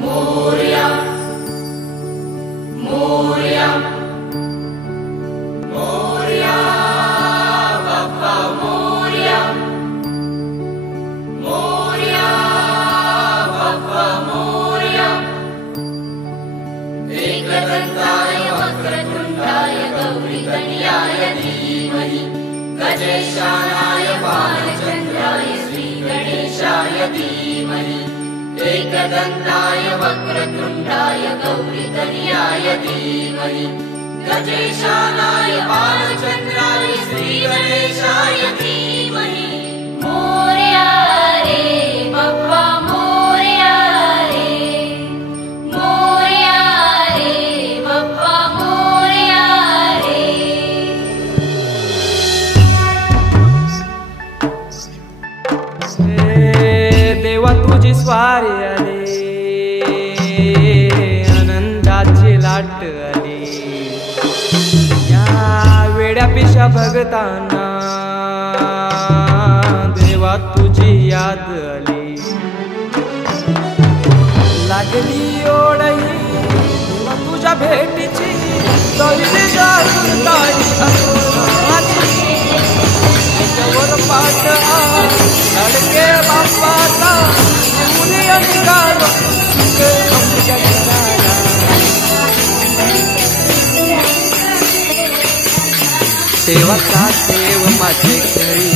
मोरया मोरया मोरया बाप्पा मोरया मोरया बाप्पा मोरया एकदन्ताय वक्रतुण्डाय गौरीतनयाय धीमहि गजेशानाय बालचन्द्राय श्रीगणेशाय धीमहि एकदन्ताय वक्रतुण्डाय गौरीतनयाय धीमहि गजेशानाय बालचन्द्राय श्रीगणेशाय धीमहि मोरया रे बाप्पा मोरया रे बाप्पा मोरया रे। देवा तुझी स्वारी आली आनंदाची लाट आली या वेड्या पिशा भगतांना देवा तुझी याद आली लागली ओढही देवा तुझ्या भेटीची तरी जागृताई त्याच्यावर पाठ लडके बाप्पाचा मुली अंगार देवाचा देव माझे घरी